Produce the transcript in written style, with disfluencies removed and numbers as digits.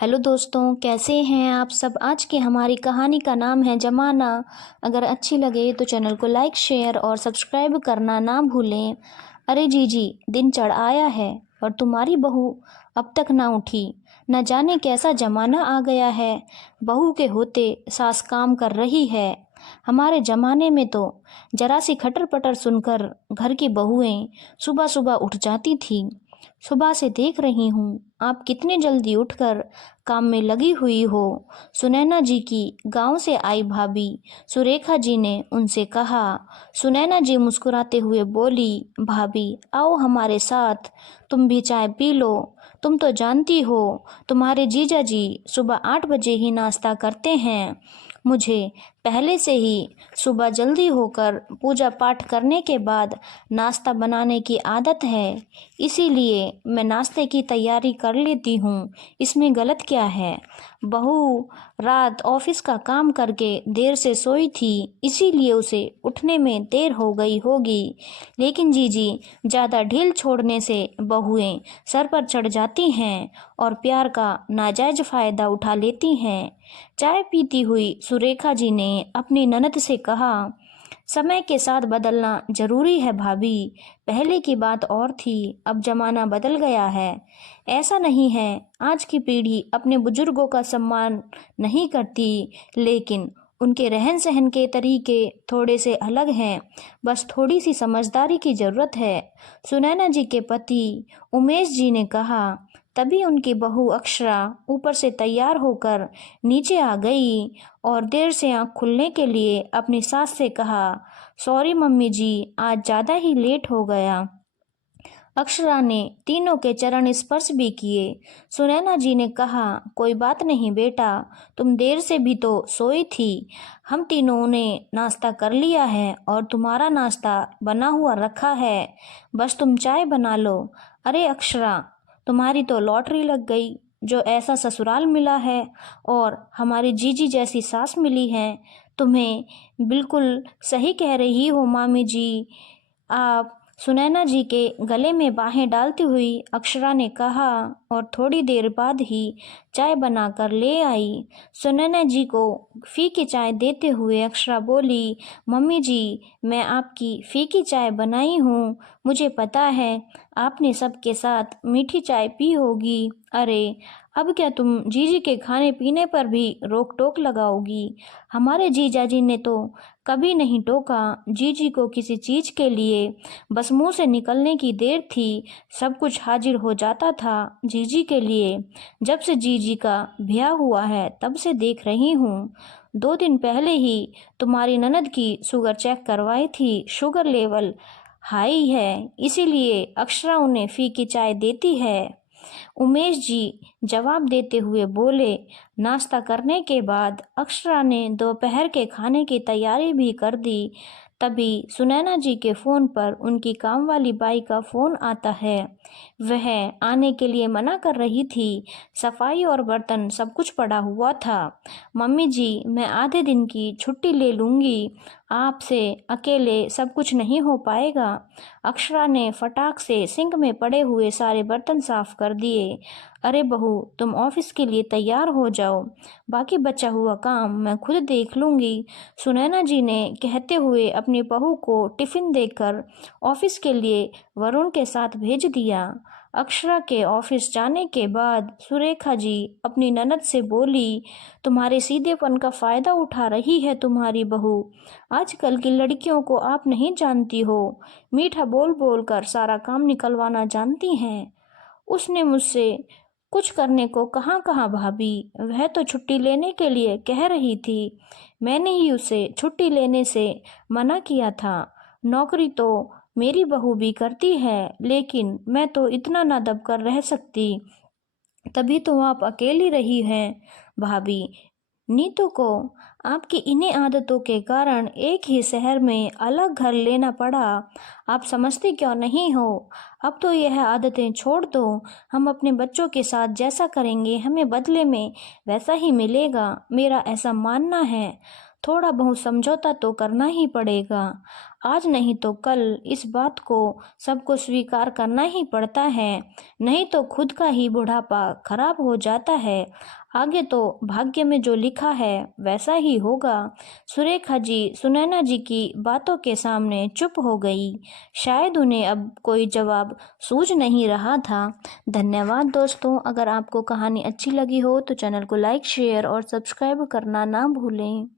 Hello दोस्तों, कैसे हैं आप सब। आज की हमारी कहानी का नाम है जमाना। अगर अच्छी लगे तो चैनल को लाइक शेयर और सब्सक्राइब करना ना भूलें। अरे जीजी, दिन चढ़ आया है और तुम्हारी बहू अब तक ना उठी। न जाने कैसा जमाना आ गया है। बहू के होते सास काम कर रही है। हमारे जमाने में तो जरा सी खटर पटर सुनकर घर की बहुएं सुबह सुबह उठ जाती थी। सुबह से देख रही हूँ आप कितने जल्दी उठकर काम में लगी हुई हो। सुनैना जी की गांव से आई भाभी सुरेखा जी ने उनसे कहा। सुनैना जी मुस्कुराते हुए बोली, भाभी आओ हमारे साथ, तुम भी चाय पी लो। तुम तो जानती हो तुम्हारे जीजा जी सुबह 8 बजे ही नाश्ता करते हैं। मुझे पहले से ही सुबह जल्दी होकर पूजा पाठ करने के बाद नाश्ता बनाने की आदत है, इसीलिए मैं नाश्ते की तैयारी कर लेती हूँ। इसमें गलत क्या है। बहू रात ऑफिस का काम करके देर से सोई थी, इसीलिए उसे उठने में देर हो गई होगी। लेकिन जीजी ज़्यादा ढील छोड़ने से बहुएं सर पर चढ़ जाती हैं और प्यार का नाजायज फ़ायदा उठा लेती हैं। चाय पीती हुई सुरेखा जी ने अपनी ननद से कहा, समय के साथ बदलना जरूरी है भाभी। पहले की बात और थी, अब जमाना बदल गया है। ऐसा नहीं है आज की पीढ़ी अपने बुजुर्गों का सम्मान नहीं करती, लेकिन उनके रहन सहन के तरीके थोड़े से अलग हैं। बस थोड़ी सी समझदारी की ज़रूरत है। सुनैना जी के पति उमेश जी ने कहा। तभी उनकी बहू अक्षरा ऊपर से तैयार होकर नीचे आ गई और देर से आँख खुलने के लिए अपनी सास से कहा, सॉरी मम्मी जी, आज ज़्यादा ही लेट हो गया। अक्षरा ने तीनों के चरण स्पर्श भी किए। सुनैना जी ने कहा, कोई बात नहीं बेटा, तुम देर से भी तो सोई थी। हम तीनों ने नाश्ता कर लिया है और तुम्हारा नाश्ता बना हुआ रखा है, बस तुम चाय बना लो। अरे अक्षरा, तुम्हारी तो लॉटरी लग गई, जो ऐसा ससुराल मिला है और हमारी जीजी जैसी सास मिली है। तुम्हें बिल्कुल सही कह रही हो मामी जी आप। सुनैना जी के गले में बाहें डालती हुई अक्षरा ने कहा और थोड़ी देर बाद ही चाय बनाकर ले आई। सुनैना जी को फीकी चाय देते हुए अक्षरा बोली, मम्मी जी, मैं आपकी फीकी चाय बनाई हूँ। मुझे पता है आपने सबके साथ मीठी चाय पी होगी। अरे अब क्या तुम जीजी के खाने पीने पर भी रोक टोक लगाओगी। हमारे जीजा जी ने तो कभी नहीं टोका जीजी को किसी चीज़ के लिए। बस मुंह से निकलने की देर थी, सब कुछ हाजिर हो जाता था जीजी के लिए। जब से जीजी का ब्याह हुआ है तब से देख रही हूँ। 2 दिन पहले ही तुम्हारी ननद की शुगर चेक करवाई थी, शुगर लेवल हाई है, इसीलिए अक्षरा उन्हें फीकी चाय देती है। उमेश जी जवाब देते हुए बोले। नाश्ता करने के बाद अक्षरा ने दोपहर के खाने की तैयारी भी कर दी। तभी सुनैना जी के फ़ोन पर उनकी काम वाली बाई का फ़ोन आता है। वह आने के लिए मना कर रही थी। सफाई और बर्तन सब कुछ पड़ा हुआ था। मम्मी जी, मैं आधे दिन की छुट्टी ले लूँगी, आपसे अकेले सब कुछ नहीं हो पाएगा। अक्षरा ने फटाक से सिंक में पड़े हुए सारे बर्तन साफ कर दिए। अरे बहू, तुम ऑफिस के लिए तैयार हो जाओ, बाकी बचा हुआ काम मैं खुद देख लूँगी। सुनैना जी ने कहते हुए अपनी बहू को टिफ़िन देकर ऑफिस के लिए वरुण के साथ भेज दिया। अक्षरा के ऑफिस जाने के बाद सुरेखा जी अपनी ननद से बोली, तुम्हारे सीधेपन का फ़ायदा उठा रही है तुम्हारी बहू। आजकल की लड़कियों को आप नहीं जानती हो, मीठा बोल बोल कर सारा काम निकलवाना जानती हैं। उसने मुझसे कुछ करने को कहाँ कहाँ भाभी, वह तो छुट्टी लेने के लिए कह रही थी। मैंने ही उसे छुट्टी लेने से मना किया था। नौकरी तो मेरी बहू भी करती है, लेकिन मैं तो इतना ना दब कर रह सकती। तभी तो आप अकेली रही हैं भाभी। नीतू को आपकी इन्हीं आदतों के कारण एक ही शहर में अलग घर लेना पड़ा। आप समझते क्यों नहीं हो। अब तो यह आदतें छोड़ दो। हम अपने बच्चों के साथ जैसा करेंगे हमें बदले में वैसा ही मिलेगा, मेरा ऐसा मानना है। थोड़ा बहुत समझौता तो करना ही पड़ेगा। आज नहीं तो कल इस बात को सबको स्वीकार करना ही पड़ता है, नहीं तो खुद का ही बुढ़ापा खराब हो जाता है। आगे तो भाग्य में जो लिखा है वैसा ही होगा। सुरेखा जी सुनैना जी की बातों के सामने चुप हो गई। शायद उन्हें अब कोई जवाब सूझ नहीं रहा था। धन्यवाद दोस्तों। अगर आपको कहानी अच्छी लगी हो तो चैनल को लाइक शेयर और सब्सक्राइब करना ना भूलें।